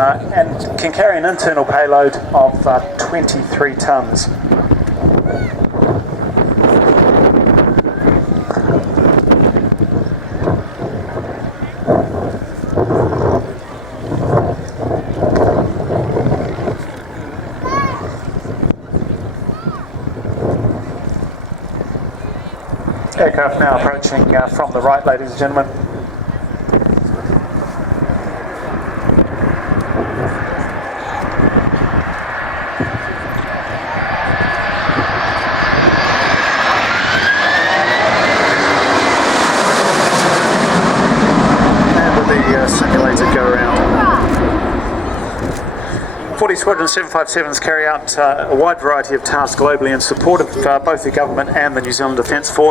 and can carry an internal payload of 23 tonnes. Aircraft now approaching from the right, ladies and gentlemen. And with the simulator go around. 40 Squadron 757s carry out a wide variety of tasks globally in support of both the government and the New Zealand Defence Force.